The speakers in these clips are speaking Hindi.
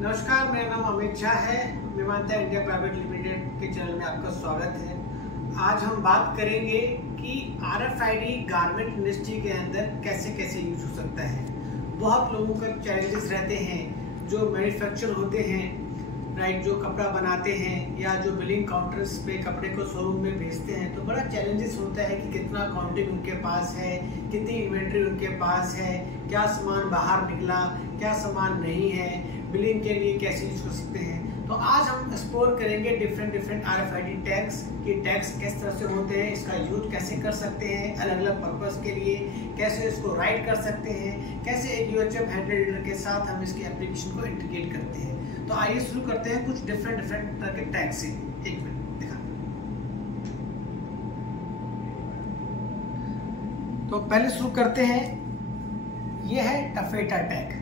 नमस्कार, मेरा नाम अमित झा है। विमानता इंडिया प्राइवेट लिमिटेड के चैनल में आपका स्वागत है। आज हम बात करेंगे कि RFID गारमेंट इंडस्ट्री के अंदर कैसे कैसे यूज हो सकता है। बहुत लोगों का चैलेंजेस रहते हैं जो मैन्युफैक्चर होते हैं, राइट, जो कपड़ा बनाते हैं या जो बिलिंग काउंटर्स पे कपड़े को शोरूम में भेजते हैं, तो बड़ा चैलेंजेस होता है कि कितना काउंटिंग उनके पास है, कितनी इन्वेंट्री उनके पास है, क्या सामान बाहर निकला, क्या सामान नहीं है, बिलिंग के लिए कैसे यूज कर सकते हैं। तो आज हम एक्सप्लोर करेंगे डिफरेंट RFID टैग्स कि टैग्स किस तरह से होते हैं, इसका यूज कैसे कर सकते हैं अलग अलग पर्पस के लिए, कैसे इसको राइट कर सकते हैं, कैसे एक UHF हैंडल रीडर के साथ हम इसकी एप्लीकेशन को इंटीग्रेट करते हैं। तो आइए शुरू करते हैं कुछ डिफरेंट तरह के टैग से। एक मिनट दिखा। तो पहले शुरू करते हैं, ये है टफेटा टैग।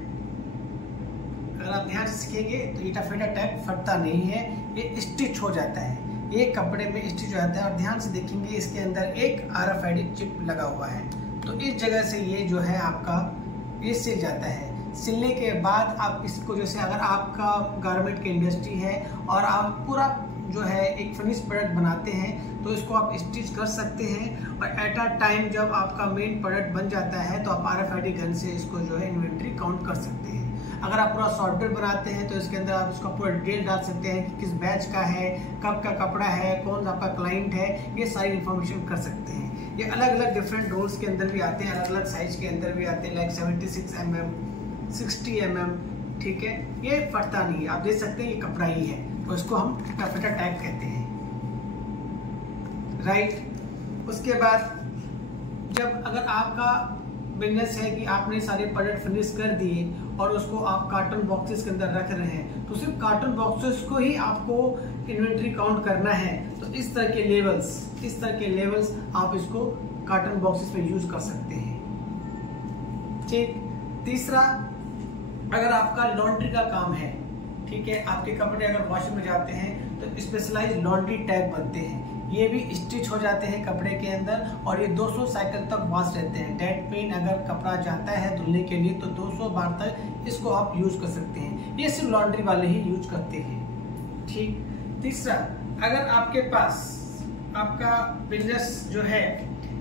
अगर आप ध्यान से सीखेंगे तो ये टफेटा टैग फटता नहीं है, ये स्टिच हो जाता है, ये कपड़े में स्टिच हो जाता है। और ध्यान से देखेंगे इसके अंदर एक RFID चिप लगा हुआ है, तो इस जगह से ये जो है आपका ये सिल जाता है। सिलने के बाद आप इसको, जैसे अगर आपका गारमेंट की इंडस्ट्री है और आप पूरा जो है एक फिनिश प्रोडक्ट बनाते हैं तो इसको आप स्टिच कर सकते हैं। और एट अ टाइम जब आपका मेन प्रोडक्ट बन जाता है तो आप RFID गन से इसको जो है इन्वेंट्री काउंट कर सकते हैं। अगर आप पूरा सॉफ्टवेयर बनाते हैं तो इसके अंदर आप इसका पूरा डिटेल डाल सकते हैं कि किस बैच का है, कब का कपड़ा है, कौन सा आपका क्लाइंट है, ये सारी इन्फॉर्मेशन कर सकते हैं। ये अलग अलग डिफरेंट रोल्स के अंदर भी आते हैं, अलग अलग साइज के अंदर भी आते हैं, लाइक 76 mm, 60 mm, ठीक है। ये फटता नहीं है, आप देख सकते हैं ये कपड़ा ही है, तो इसको हम टफेटा टैग कहते हैं, राइट। उसके बाद जब अगर आपका बिजनेस है कि आपने सारे प्रोडक्ट फिनिश कर दिए और उसको आप कार्टन बॉक्सेस के अंदर रख रहे हैं, तो सिर्फ कार्टन बॉक्सेस को ही आपको इन्वेंट्री काउंट करना है, तो इस तरह के लेवल्स आप इसको कार्टन बॉक्सेस में यूज कर सकते हैं, ठीक। तीसरा, अगर आपका लॉन्ड्री का काम है, ठीक है, आपके कपड़े अगर वॉशिंग में जाते हैं तो स्पेशलाइज्ड लॉन्ड्री टैग बनते हैं, ये भी स्टिच हो जाते हैं कपड़े के अंदर और ये 200 साइकिल तक वॉश रहते हैं। डेट पेन अगर कपड़ा जाता है धुलने के लिए तो 200 बार तक इसको आप यूज कर सकते हैं। ये सिर्फ लॉन्ड्री वाले ही यूज करते हैं, ठीक। तीसरा, अगर आपके पास आपका बिजनेस जो है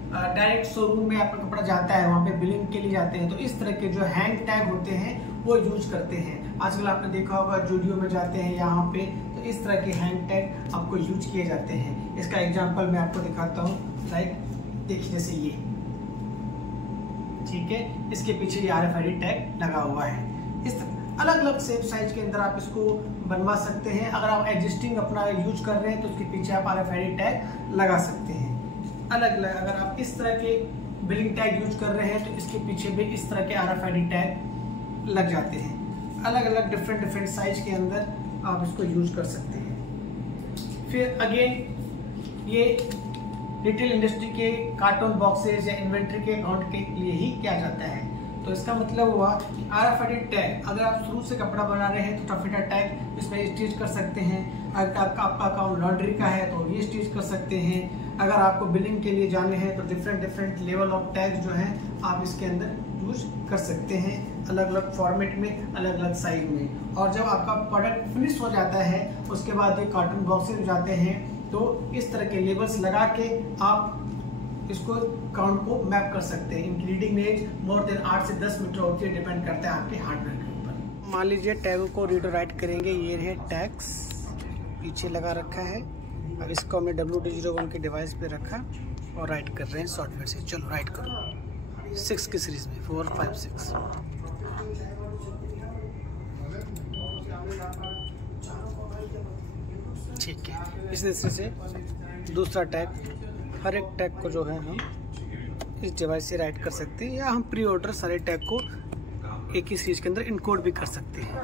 डायरेक्ट शोरूम में आपका कपड़ा जाता है, वहाँ पे बिलिंग के लिए जाते हैं, तो इस तरह के जो हैंग टैग होते हैं वो यूज करते हैं। आजकल आपने देखा होगा जूडियो में जाते हैं यहाँ पे, तो इस तरह के हैंग टैग आपको यूज किए जाते हैं। इसका एग्जांपल मैं आपको दिखाता हूँ, लाइक देखिए जैसे ये, ठीक है, इसके पीछे ये RFID टैग लगा हुआ है। इस अलग अलग शेप साइज के अंदर आप इसको बनवा सकते हैं। अगर आप एग्जिस्टिंग अपना यूज कर रहे हैं तो उसके पीछे आप RFID टैग लगा सकते हैं। अलग अलग अगर आप इस तरह के बिलिंग टैग यूज कर रहे हैं तो इसके पीछे भी इस तरह के RFID टैग लग जाते हैं। अलग अलग डिफरेंट साइज के अंदर आप इसको यूज कर सकते हैं। फिर अगेन ये रिटेल इंडस्ट्री के कार्टून बॉक्सेस या इन्वेंट्री के अकाउंट के लिए ही किया जाता है। तो इसका मतलब हुआ RFID टैग, अगर आप शुरू से कपड़ा बना रहे हैं तो टफेटा टैग इसमें स्टिच कर सकते हैं। अगर आपका अकाउंट लॉन्ड्री का है तो ये स्टिच कर सकते हैं। अगर आपको बिलिंग के लिए जाने हैं तो डिफरेंट लेवल ऑफ टैग जो है आप इसके अंदर यूज कर सकते हैं, अलग अलग फॉर्मेट में, अलग अलग साइज में। और जब आपका प्रोडक्ट फिनिश हो जाता है उसके बाद ये कार्टन बॉक्सेस जाते हैं, तो इस तरह के लेबल्स लगा के आप इसको काउंट को मैप कर सकते हैं। इनकी रीडिंग रेंज मोर देन 8 से 10 मीटर होती है, डिपेंड करता है आपके हार्डवेयर के ऊपर। मान लीजिए टैगों को रीड राइट करेंगे, ये है टैग्स पीछे लगा रखा है। अब इसको हमने WD-01 के डिवाइस पे रखा और राइट कर रहे हैं सॉफ्टवेयर से। चलो राइट करो 6 की सीरीज में 4, 5, 6। ठीक है, इस तरह से दूसरा टैग, हर एक टैग को जो है हम इस डिवाइस से राइट कर सकते हैं, या हम प्री ऑर्डर सारे टैग को एक ही सीरीज के अंदर इनकोड भी कर सकते हैं।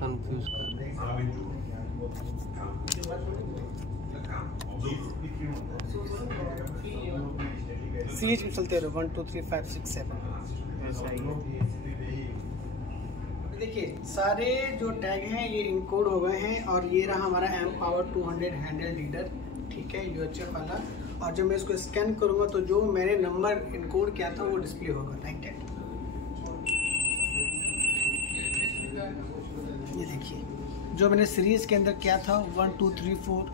कंफ्यूज कर सीरीज में चलते रहो 1 2 3 5 6 7। देखिए सारे जो टैग हैं ये इनकोड हो गए हैं और ये रहा हमारा M Power 200 हैंडल रीडर। ठीक है, UHF वाला। और जब मैं इसको स्कैन करूँगा तो जो मैंने नंबर इनकोड किया था वो डिस्प्ले होगा लाइक दैट। ये देखिए, जो मैंने सीरीज़ के अंदर किया था 1 2 3 4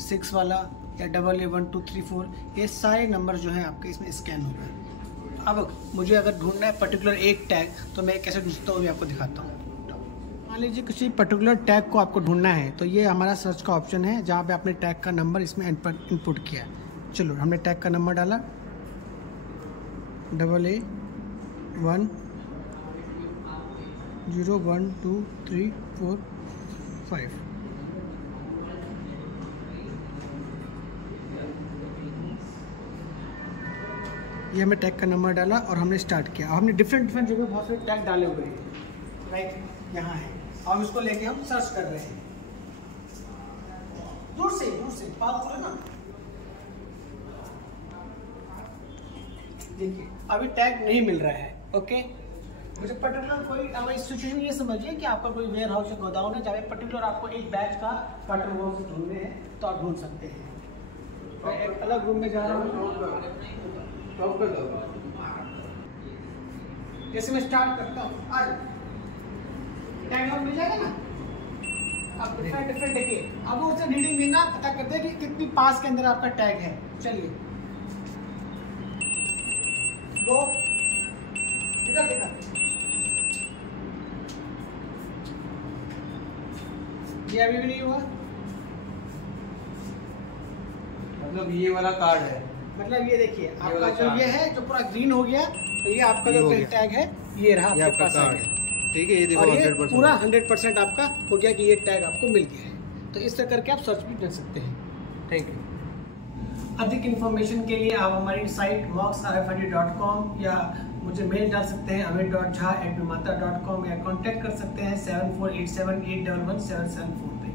6 वाला या AA 1 2 3 4, ये सारे नंबर जो हैं आपके इसमें स्कैन हो गए। अब मुझे अगर ढूंढना है पर्टिकुलर एक टैग, तो मैं कैसे ढूंढता हूँ, भी आपको दिखाता हूँ। मान लीजिए किसी पर्टिकुलर टैग को आपको ढूंढना है, तो ये हमारा सर्च का ऑप्शन है जहाँ पे आपने टैग का नंबर इसमें इनपुट किया है। चलो, हमने टैग का नंबर डाला AA 1 0 1 2 3 4 5। ये हमने टैग का नंबर डाला और हमने स्टार्ट किया। हमने डिफरेंट जगह बहुत सारे टैग डाले हुए हैं, राइट, यहाँ है। और इसको लेके हम सर्च कर रहे हैं। दूर से पास करो ना। देखिए, अभी टैग नहीं मिल रहा है। ओके, मुझे पर्टिकुलर कोई, अब इस सिचुएशन ये समझिए कि आपका कोई वेयर हाउस या गोदाम है जहाँ पर्टिकुलर आपको एक बैच का कॉटन बॉक्स ढूंढने हैं, तो आप ढूंढ सकते हैं। मैं एक अलग रूम में जा रहा हूँ, जैसे मैं स्टार्ट करता हूँ, आज टैग मिल जाएगा ना। अब डिफरेंट देखिए, अब वो उसे रीडिंग देना पता करते हैं कि कितनी पास के अंदर आपका टैग है। चलिए, गो इधर देखा, ये अभी भी नहीं हुआ। मतलब ये वाला कार्ड है, मतलब ये देखिए आपका जो ये है जो पूरा ग्रीन हो गया, तो ये आपका जो टैग है ये रहा आपके पास आ गया। ठीक है, ये देखो 100% पूरा 100% आपका हो गया कि ये टैग आपको मिल गया है। तो इस तरह करके आप सर्च भी कर सकते हैं। Thank you. अधिक इन्फॉर्मेशन के लिए आप हमारी साइट moxrfid.com या मुझे मेल डाल सकते हैं amit.jha@vimata.com या कांटेक्ट कर सकते हैं 7487811774 पे।